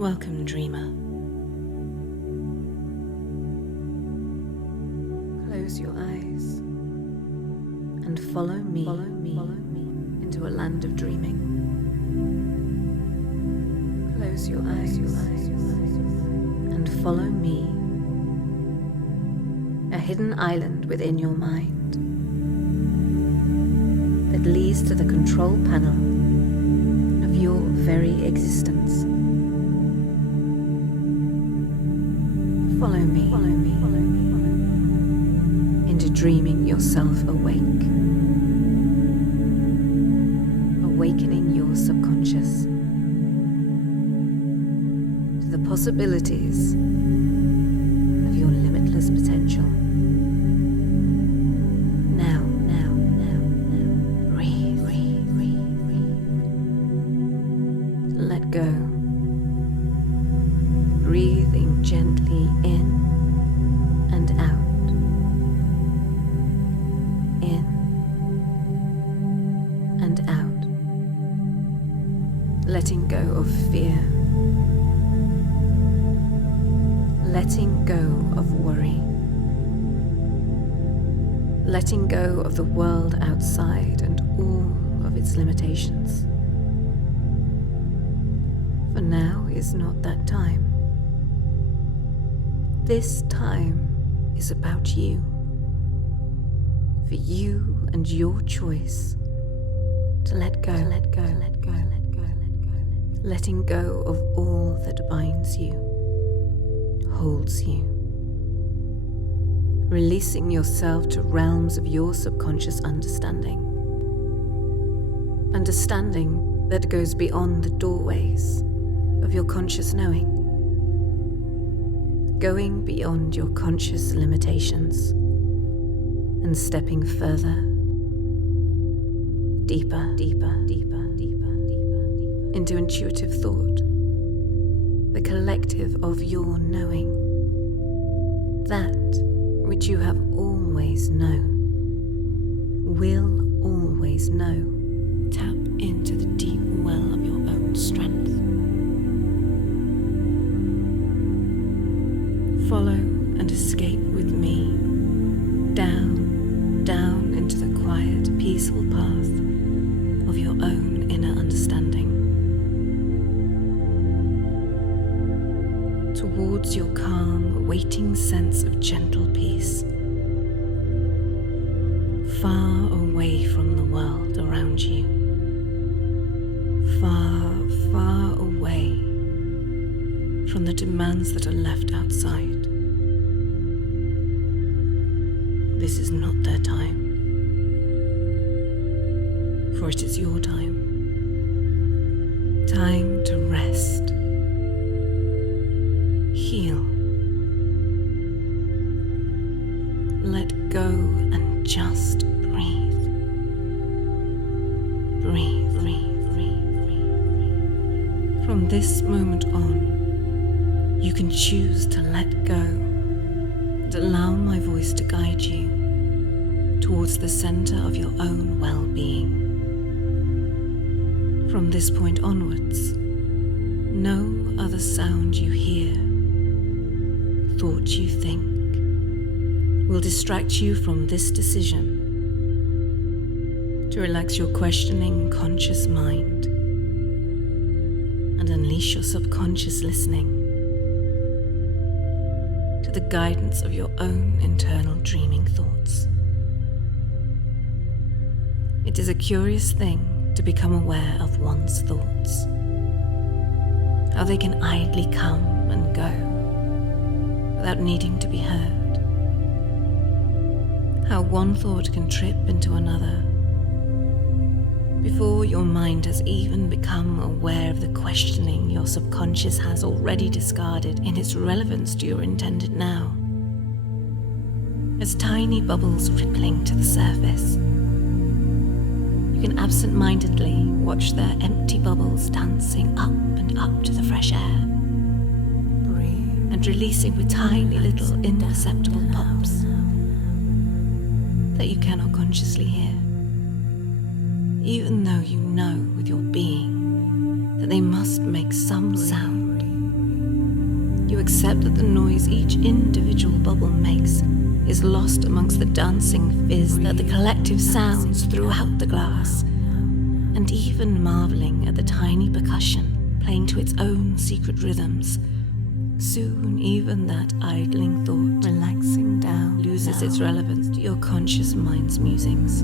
Welcome, dreamer. Close your eyes and follow me into a land of dreaming. Close your eyes and follow me, a hidden island within your mind that leads to the control panel of your very existence. Follow me into dreaming yourself awake, awakening your subconscious to the possibilities of your limitless potential. Now, breathe. Let go. Breathing gently in and out, in and out, letting go of fear, letting go of worry, letting go of the world outside and all of its limitations. For now is not that time. This time is about you, for you and your choice to let go, letting go of all that binds you, holds you, releasing yourself to realms of your subconscious understanding that goes beyond the doorways of your conscious knowing, going beyond your conscious limitations and stepping further, deeper into intuitive thought, the collective of your knowing, that which you have always known, will always know. Tap into the deep well of your own strength. Follow and escape with me, down into the quiet, peaceful path of your own inner understanding, towards your calm, waiting sense of gentle peace, far away from the world around you, far away from the demands that are left outside. This is not their time, for it is your time. Time to rest, heal, let go and just breathe. Breathe. From this moment on, you can choose to let go and allow my voice to guide you towards the center of your own well-being. From this point onwards, no other sound you hear, thought you think, will distract you from this decision to relax your questioning conscious mind and unleash your subconscious listening to the guidance of your own internal dreaming thoughts. It is a curious thing to become aware of one's thoughts, how they can idly come and go without needing to be heard, how one thought can trip into another before your mind has even become aware of the questioning your subconscious has already discarded in its relevance to your intended now. As tiny bubbles rippling to the surface, you can absent-mindedly watch their empty bubbles dancing up and up to the fresh air, and releasing with tiny little imperceptible pops that you cannot consciously hear, even though you know with your being that they must make some sound accept that the noise each individual bubble makes is lost amongst the dancing fizz that the collective sounds throughout the glass, and even marveling at the tiny percussion playing to its own secret rhythms. Soon even that idling thought, relaxing down, loses its relevance to your conscious mind's musings,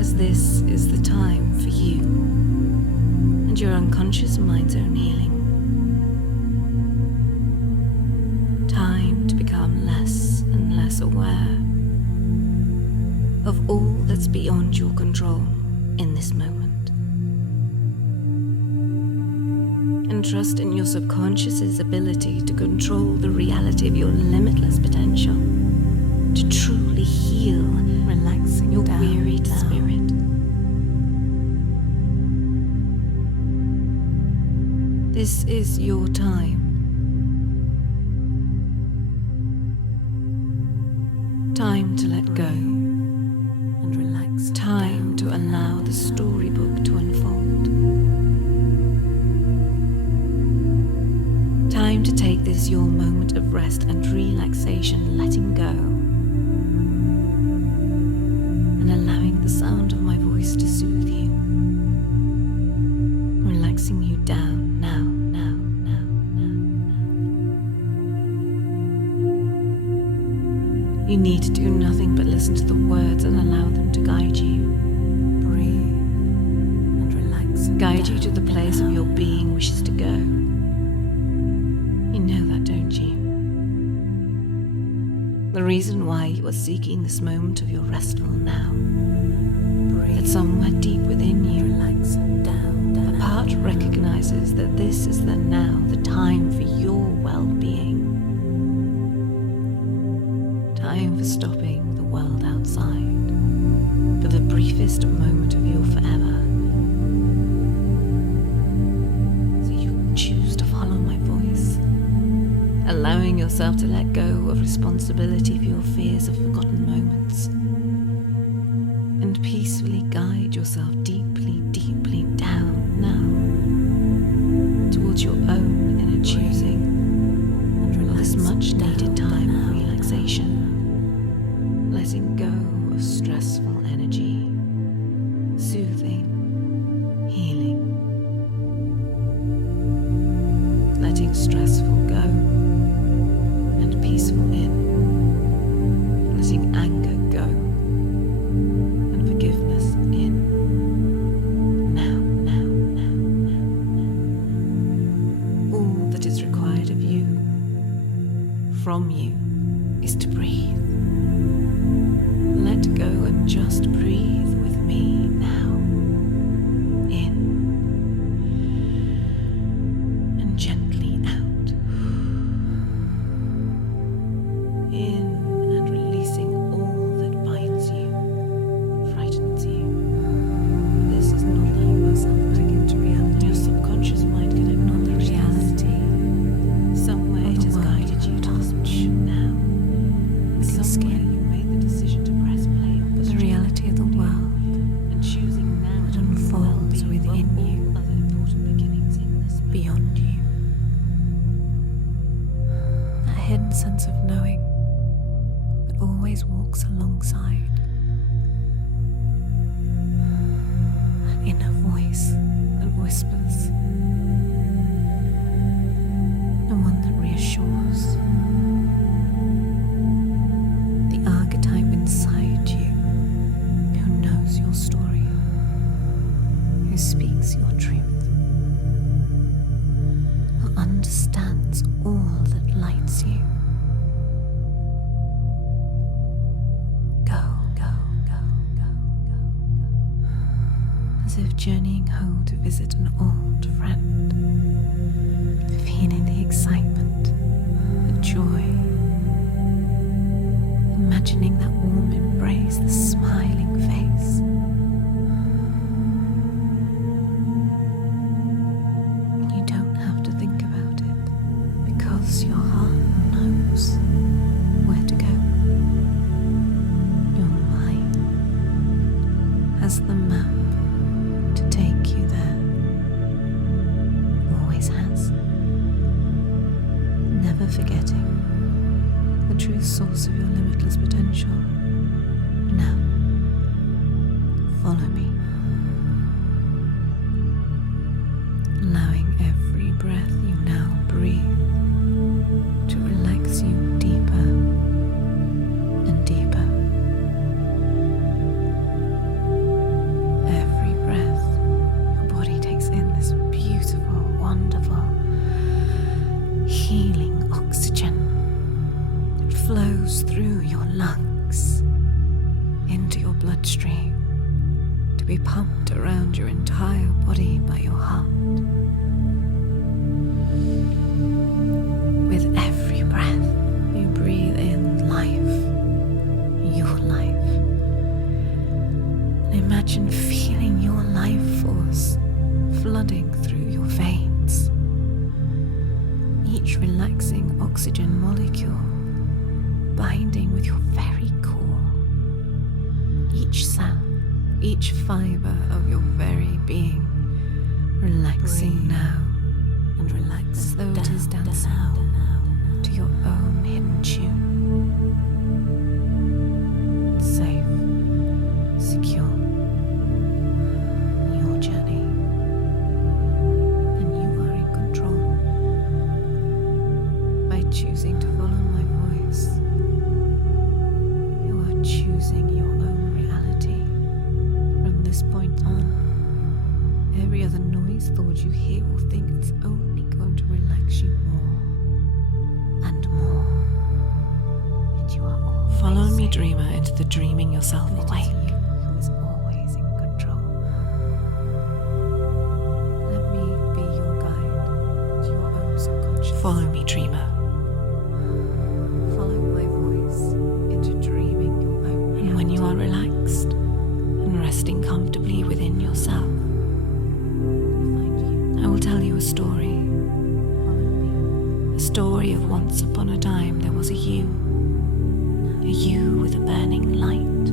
as this is the time for you and your unconscious mind's own healing. Time to become less and less aware of all that's beyond your control in this moment. And trust in your subconscious's ability to control the reality of your limitless potential, to truly heal, relaxing your wearied spirit. This is your time. Time to let go and relax. Time to allow the storybook to unfold. Time to take this your moment of rest and relaxation, letting go and allowing the sound of my voice to soothe you, relaxing you down now. You need to do nothing but listen to the words and allow them to guide you. Breathe and relax. Guide you to the place of your being wishes to go. You know that, don't you? The reason why you are seeking this moment of your restful now. Breathe. That somewhere deep within you, relax down. A part recognizes that this is the now, the time for your well-being. Time for stopping the world outside, for the briefest moment of your forever. So you can choose to follow my voice, allowing yourself to let go of responsibility for your fears of forgotten moments, and peacefully guide yourself deeply, deeply down now, towards your own inner choosing, of this much needed time of relaxation. Letting go of stressful energy, soothing, healing. Letting stressful go and peaceful in. Letting anger go and forgiveness in. Now. All that is required of you, from you, is to breathe. Let go and just breathe with me now. In and gently out. In and releasing all that bites you, frightens you. This is not letting myself back into reality. Your subconscious mind can ignore the reality. Somewhere it has guided you to touch now. With your skin. Sense of knowing that always walks alongside, an inner voice that whispers, the one that reassures, the archetype inside you who knows your story, who speaks your truth, who understands all that lights you. As if journeying home to visit an old friend, feeling the excitement, the joy, imagining that warm embrace, the smiling face. You don't have to think about it, because your heart knows where to go. Your mind has the map to take you there, always has. the true source of your limitless potential. Now, follow me, allowing every breath you now breathe to relax you deeper and deeper. Every breath, your body takes in this beautiful, wonderful, healing oxygen. It flows through your lungs into your bloodstream to be pumped around your entire body by your heart. With every breath, you breathe in life, your life. And imagine feeling your life force flooding through your veins. Each relaxing oxygen molecule binding with your very core. Each cell, each fiber of your very being relaxing now and relax as though it is dancing to your own hidden tune. Safe, secure, your journey, and you are in control. By choosing to follow my voice, you are choosing your own reality. From this point on, every other noise, thought you hear or think is only going to relax you more and more. And you are always Follow me, dreamer, into the dreaming yourself awake. you who is always in control. Let me be your guide to your own subconscious. Follow me, dreamer. Follow my voice into dreaming your own reality. And when you are relaxed and resting comfortably within yourself, Find you. I will tell you a story. Follow me. A story of once upon a time there was a you with a burning light,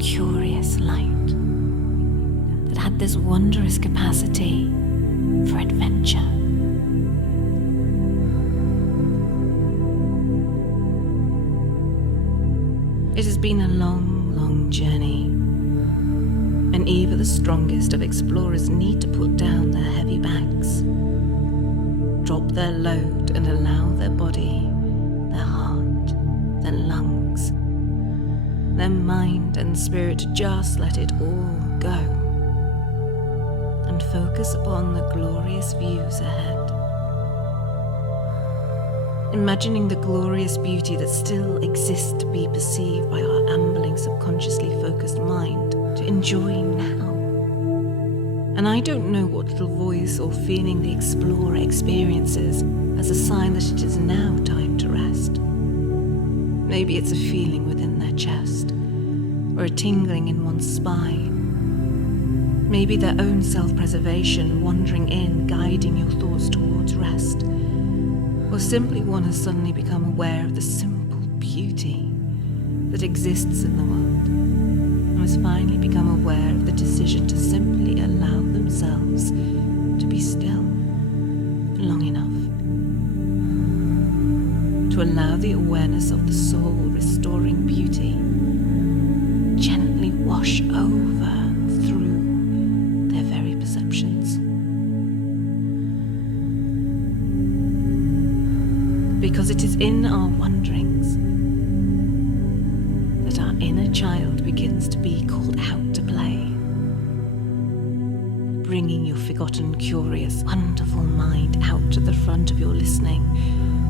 curious light, that had this wondrous capacity for adventure. It has been a long, long journey, and even the strongest of explorers need to put down their heavy bags, drop their load, and allow their body, their heart, their lungs, their mind and spirit to just let it all go and focus upon the glorious views ahead. Imagining the glorious beauty that still exists to be perceived by our ambling, subconsciously focused mind to enjoy now. And I don't know what little voice or feeling the explorer experiences as a sign that it is now time to rest. Maybe it's a feeling within their chest, or a tingling in one's spine. Maybe their own self-preservation wandering in, guiding your thoughts towards rest. Or simply one has suddenly become aware of the simple beauty that exists in the world, and has finally become aware of the decision to simply allow themselves to be still long enough. To allow the awareness of the soul restoring beauty gently wash over through their very perceptions. Because it is in our wanderings that our inner child begins to be called out to play, bringing your forgotten, curious, wonderful mind out to the front of your listening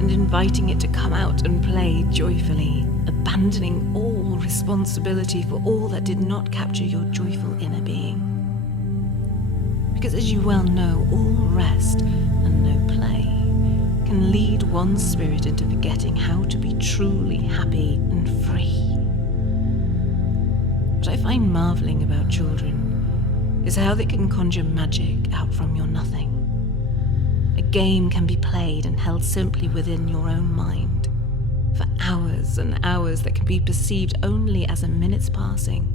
and inviting it to come out and play joyfully, abandoning all responsibility for all that did not capture your joyful inner being. Because as you well know, all rest and no play can lead one's spirit into forgetting how to be truly happy and free. What I find marveling about children is how they can conjure magic out from your nothing. A game can be played and held simply within your own mind for hours and hours that can be perceived only as a minute's passing.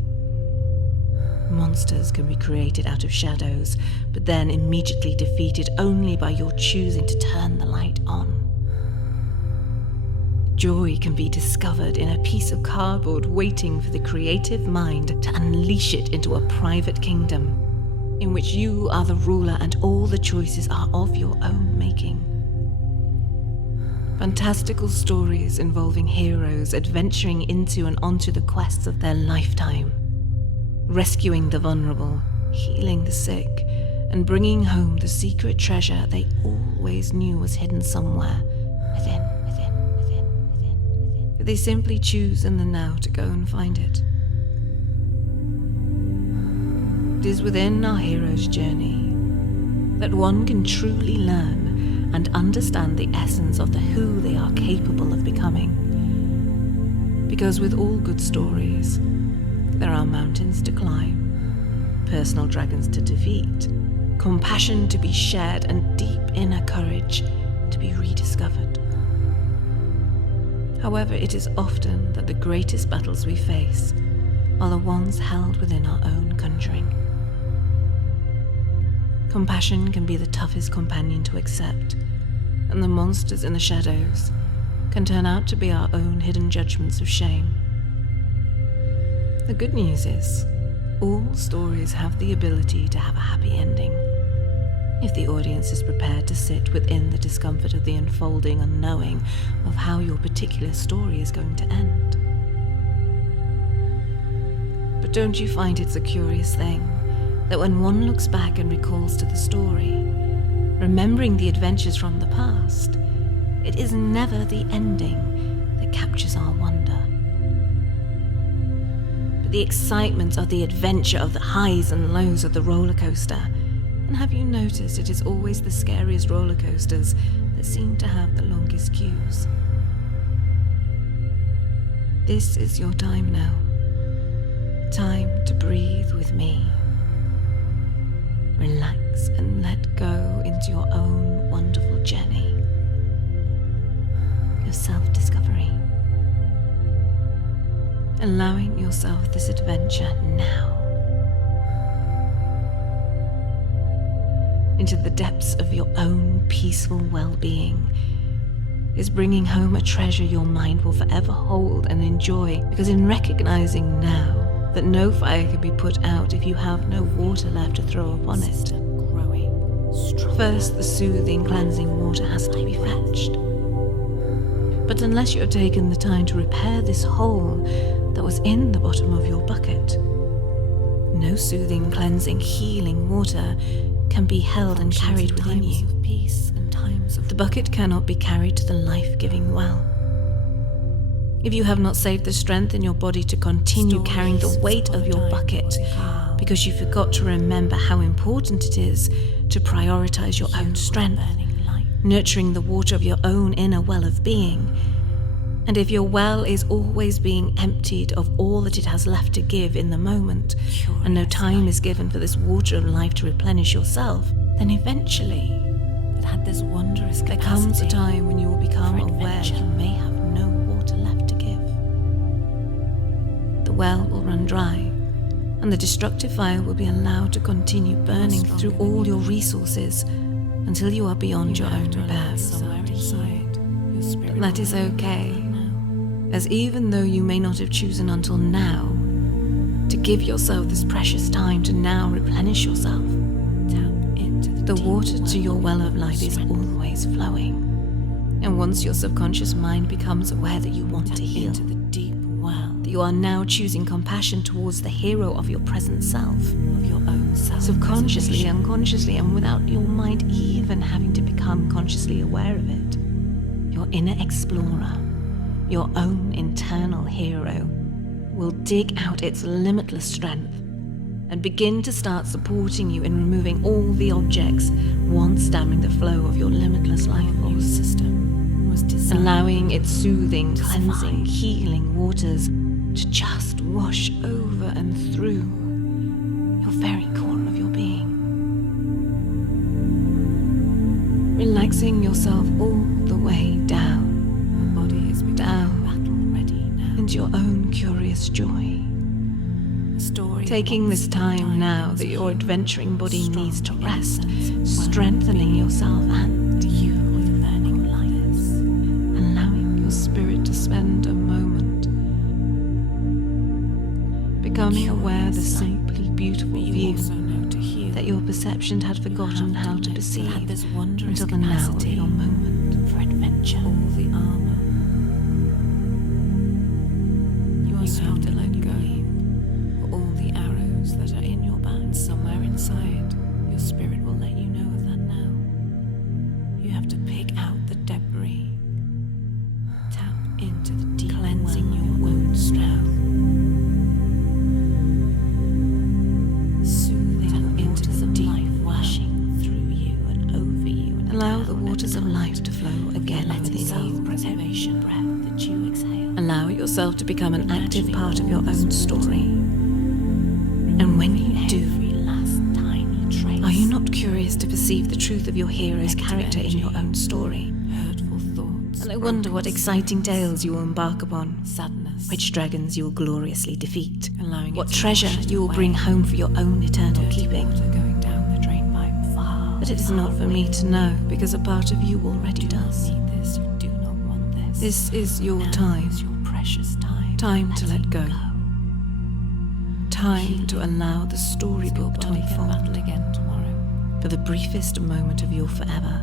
Monsters can be created out of shadows, but then immediately defeated only by your choosing to turn the light on. Joy can be discovered in a piece of cardboard waiting for the creative mind to unleash it into a private kingdom, in which you are the ruler and all the choices are of your own making. Fantastical stories involving heroes adventuring into and onto the quests of their lifetime, rescuing the vulnerable, healing the sick, and bringing home the secret treasure they always knew was hidden somewhere within. But they simply choose in the now to go and find it. It is within our hero's journey that one can truly learn and understand the essence of the who they are capable of becoming. Because with all good stories, there are mountains to climb, personal dragons to defeat, compassion to be shared, and deep inner courage to be rediscovered. However, it is often that the greatest battles we face are the ones held within our own conjuring. Compassion can be the toughest companion to accept, and the monsters in the shadows can turn out to be our own hidden judgments of shame. The good news is, all stories have the ability to have a happy ending, if the audience is prepared to sit within the discomfort of the unfolding unknowing of how your particular story is going to end. But don't you find it's a curious thing that when one looks back and recalls to the story, remembering the adventures from the past, it is never the ending that captures our wonder, but the excitement of the adventure, of the highs and lows of the roller coaster. And have you noticed it is always the scariest roller coasters that seem to have the longest queues? This is your time now. Time to breathe with me. Relax and let go into your own wonderful journey of self-discovery. Allowing yourself this adventure now into the depths of your own peaceful well-being is bringing home a treasure your mind will forever hold and enjoy, because in recognizing now that no fire can be put out if you have no water left to throw upon it, first the soothing, cleansing water has to be fetched. But unless you have taken the time to repair this hole that was in the bottom of your bucket, no soothing, cleansing, healing water can be held and carried within you. The bucket cannot be carried to the life-giving well. If you have not saved the strength in your body to continue carrying the weight of your bucket because you forgot to remember how important it is to prioritize your own strength, nurturing the water of your own inner well of being, and if your well is always being emptied of all that it has left to give in the moment, and no time is given for this water of life to replenish yourself, then eventually there comes a time when you will become aware you may have no water left to give. The well will run dry, and the destructive fire will be allowed to continue burning through all your resources until you are beyond your own repair. But that is okay, as even though you may not have chosen until now to give yourself this precious time to now replenish yourself, the water to your well of life is always flowing. And once your subconscious mind becomes aware that you want to heal, that you are now choosing compassion towards the hero of your present self, of your own self, subconsciously, unconsciously, and without your mind even having to become consciously aware of it, your inner explorer, your own internal hero, will dig out its limitless strength and begin to start supporting you in removing all the objects once damming the flow of your limitless life force system, allowing its soothing, cleansing, healing waters to just wash over and through your very core of your being. Relaxing yourself all the way down, your body is down, battle ready now, into your own curious joy. Taking this time now that your adventuring body needs to rest, strengthening yourself and you with burning lights, allowing your spirit to becoming aware of the simply beautiful view also know to heal. that your perception had forgotten how to That perceive this wondrous until the now of capacity your moment. for adventure. All the armor. You have to let go for all the arrows that are in your back. Somewhere inside, your spirit will let you know of that now. You have to pick out the debris. Tap into the deep cleansing your wounds now. Soothing into the deep washing through you and over you. And Allow the waters of life to flow again within you. Self-preservation breath that you exhale. Allow yourself to become an active part of your own story. And when you do, are you not curious to perceive the truth of your hero's character in your own story? Hurtful thoughts. And I wonder what exciting tales you will embark upon, Sadness. which dragons you will gloriously defeat, Allowing what it to treasure wash it you will away. bring home for your own eternal Dirty keeping. water going down the drain pipe far. But it is not for me to know, because a part of you already You do not does. need this. You do not want this. This is your Now time. is your precious time. Time to let go. Time to allow the storybook to Body can unfold battle again tomorrow. for the briefest moment of your forever,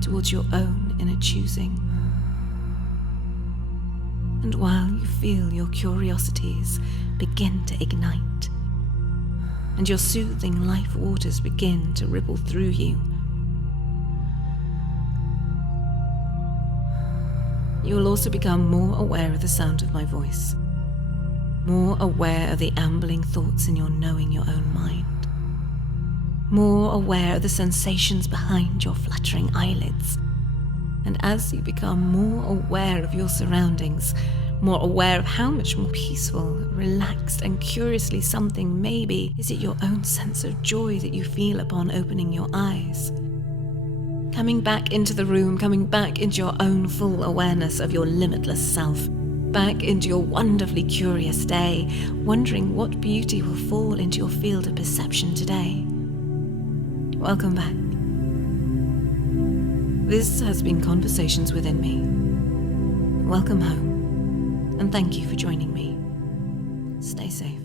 towards your own inner choosing. And while you feel your curiosities begin to ignite, and your soothing life waters begin to ripple through you, you will also become more aware of the sound of my voice, more aware of the ambling thoughts in your knowing your own mind, more aware of the sensations behind your fluttering eyelids. And as you become more aware of your surroundings, more aware of how much more peaceful, relaxed, and curiously something maybe is it your own sense of joy that you feel upon opening your eyes. Coming back into the room, coming back into your own full awareness of your limitless self, back into your wonderfully curious day, wondering what beauty will fall into your field of perception today. Welcome back. This has been Conversations Within Me. Welcome home, and thank you for joining me. Stay safe.